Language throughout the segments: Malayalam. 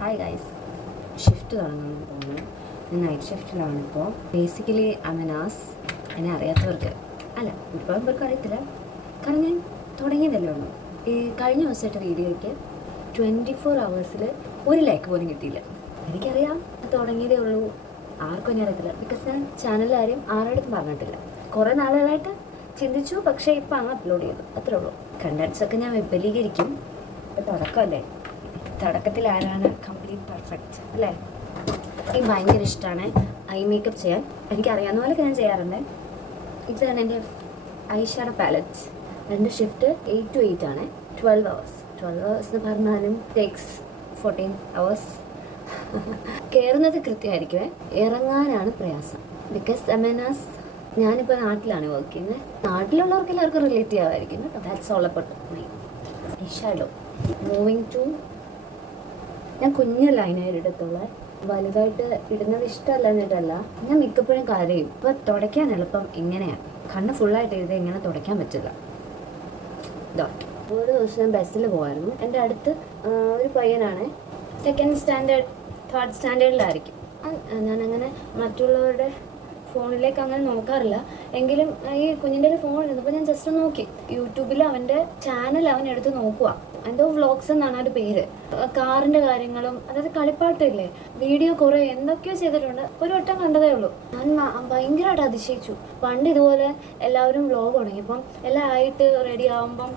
ഹായ് ഗൈസ്, ഷിഫ്റ്റ് തുടങ്ങാൻ പോകുന്നു. ഞാൻ നൈറ്റ് ഷിഫ്റ്റിലാണ് ഇപ്പോൾ. ബേസിക്കലി അമനാസ് എന്നെ അറിയാത്തവർക്ക് അല്ല, ഒരുപാട് പേർക്ക് അറിയത്തില്ല, കാരണം ഞാൻ തുടങ്ങിയതല്ലേ ഉള്ളൂ. ഈ കഴിഞ്ഞ ദിവസമായിട്ട് വീഡിയോയ്ക്ക് 24 hours ഒരു ലൈക്ക് പോലും കിട്ടിയില്ല. എനിക്കറിയാം തുടങ്ങിയതേ ഉള്ളൂ, ആർക്കും എന്നെ അറിയത്തില്ല. ബിക്കോസ് ഞാൻ ചാനൽ ആരും ആരോടും പറഞ്ഞിട്ടില്ല. കുറേ നാളുകളായിട്ട് ചിന്തിച്ചു, പക്ഷേ ഇപ്പം അങ്ങ് അപ്ലോഡ് ചെയ്തു, അത്രേ ഉള്ളൂ. കണ്ടൻസൊക്കെ ഞാൻ വിപുലീകരിക്കും. ഇപ്പം തുടക്കമല്ലേ, തുടക്കത്തിൽ ആരാണ് കംപ്ലീറ്റ് പെർഫെക്റ്റ് അല്ലേ? എനിക്ക് ഭയങ്കര ഇഷ്ടമാണ് ഐ മേക്കപ്പ് ചെയ്യാൻ. എനിക്കറിയാവുന്ന പോലെയൊക്കെ ഞാൻ ചെയ്യാറുണ്ട്. ഇതാണ് എൻ്റെ ഐ ഷാഡോ പാലറ്റ്. എൻ്റെ ഷിഫ്റ്റ് 8 to 8 ആണ്. 12 hours എന്ന് പറഞ്ഞാലും ടേക്സ് 14 hours. കയറുന്നത് കൃത്യമായിരിക്കുമേ, ഇറങ്ങാനാണ് പ്രയാസം. ബിക്കോസ് അമേനാസ് ഞാനിപ്പോൾ നാട്ടിലാണ് വർക്ക് ചെയ്യുന്നത്. നാട്ടിലുള്ളവർക്ക് എല്ലാവർക്കും റിലേറ്റ് ചെയ്യാമായിരിക്കും കേട്ടോ. That's all about my eye shadow. Moving to, ഞാൻ കുഞ്ഞു ലൈനായിട്ട് ഇടത്തുള്ള, വലുതായിട്ട് ഇടുന്നത് ഇഷ്ടമല്ല എന്നിട്ടല്ല, ഞാൻ മിക്കപ്പോഴും കരയും. ഇപ്പം തുടയ്ക്കാൻ എളുപ്പം ഇങ്ങനെയാണ്. കണ്ണ് ഫുള്ളായിട്ട് എഴുതി ഇങ്ങനെ തുടയ്ക്കാൻ പറ്റില്ല. ഒരു ദിവസം ഞാൻ ബസ്സിൽ പോകായിരുന്നു. എൻ്റെ അടുത്ത് ഒരു പയ്യനാണ്, 2nd standard 3rd standardലായിരിക്കും. ഞാനങ്ങനെ മറ്റുള്ളവരുടെ ഫോണിലേക്ക് അങ്ങനെ നോക്കാറില്ല, എങ്കിലും ഈ കുഞ്ഞിൻ്റെ ഒരു ഫോൺ ഇരുന്നപ്പോൾ ഞാൻ ജസ്റ്റ് നോക്കി. യൂട്യൂബിൽ അവൻ്റെ ചാനൽ അവൻ എടുത്ത് നോക്കുക. എന്തോ വ്ളോഗ്സ് എന്നാണ് ഒരു പേര്. കാറിൻ്റെ കാര്യങ്ങളും, അതായത് കളിപ്പാട്ടില്ലേ, വീഡിയോ കുറേ എന്തൊക്കെയോ ചെയ്തിട്ടുണ്ട്. ഒരു വട്ടം കണ്ടതേ ഉള്ളൂ. ഞാൻ ഭയങ്കരമായിട്ട് അതിശയിച്ചു. പണ്ട് ഇതുപോലെ എല്ലാവരും വ്ളോഗ് തുടങ്ങിയപ്പം എല്ലാം ആയിട്ട് റെഡി ആകുമ്പം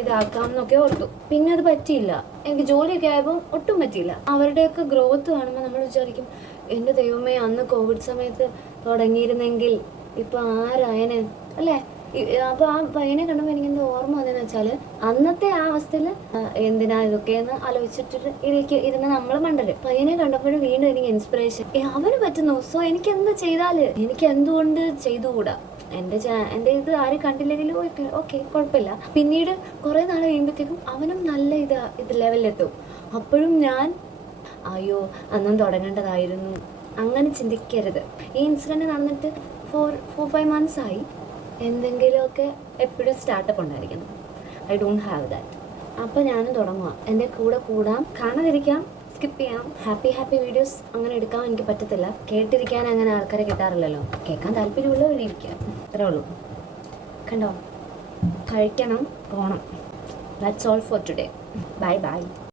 ഇതാക്കാം എന്നൊക്കെ ഓർത്തു. പിന്നെ അത് പറ്റിയില്ല. എനിക്ക് ജോലിയൊക്കെ ആയപ്പോൾ ഒട്ടും പറ്റിയില്ല. അവരുടെയൊക്കെ ഗ്രോത്ത് കാണുമ്പോൾ നമ്മൾ വിചാരിക്കും, എൻ്റെ ദൈവമേ, അന്ന് കോവിഡ് സമയത്ത് തുടങ്ങിയിരുന്നെങ്കിൽ ഇപ്പം ആരായനെ അല്ലേ? അപ്പോൾ ആ പയ്യനെ കണ്ടപ്പോൾ എനിക്കെന്താ ഓർമ്മ വന്നതെന്ന് വെച്ചാൽ, അന്നത്തെ ആ അവസ്ഥയിൽ എന്തിനാ ഇതൊക്കെയെന്ന് ആലോചിച്ചിട്ട് ഇരുന്ന് നമ്മൾ മണ്ടല്. പയ്യനെ കണ്ടപ്പോഴും വീണ്ടും എനിക്ക് ഇൻസ്പിറേഷൻ, അവന് പറ്റുന്നു, സോ എനിക്ക് എന്ത് ചെയ്താൽ, എനിക്ക് എന്തുകൊണ്ട് ചെയ്തുകൂടാ? എൻ്റെ ഇത് ആരും കണ്ടില്ലെങ്കിലും ഓക്കെ, കുഴപ്പമില്ല. പിന്നീട് കുറേ നാൾ കഴിയുമ്പോഴത്തേക്കും അവനും നല്ല ഇത് ലെവലിലെത്തും. അപ്പോഴും ഞാൻ അയ്യോ അന്നും തുടങ്ങേണ്ടതായിരുന്നു, അങ്ങനെ ചിന്തിക്കരുത്. ഈ ഇൻസിഡൻറ്റ് നടന്നിട്ട് 4-5 months ആയി. എന്തെങ്കിലുമൊക്കെ എപ്പോഴും സ്റ്റാർട്ടപ്പ് ഉണ്ടായിരിക്കണം. I don't have that. അപ്പോൾ ഞാനും തുടങ്ങുക. എൻ്റെ കൂടെ കൂടാം, കാണാതിരിക്കാം, സ്കിപ്പ് ചെയ്യാം. ഹാപ്പി വീഡിയോസ് അങ്ങനെ എടുക്കാൻ എനിക്ക് പറ്റത്തില്ല. കേട്ടിരിക്കാൻ അങ്ങനെ ആൾക്കാരെ കിട്ടാറില്ലല്ലോ. കേൾക്കാൻ താല്പര്യമുള്ളവർ ഇരിക്കുക, അത്രേ ഉള്ളൂ. കണ്ടോ, കഴിക്കണം, പോകണം. That's all for today. By.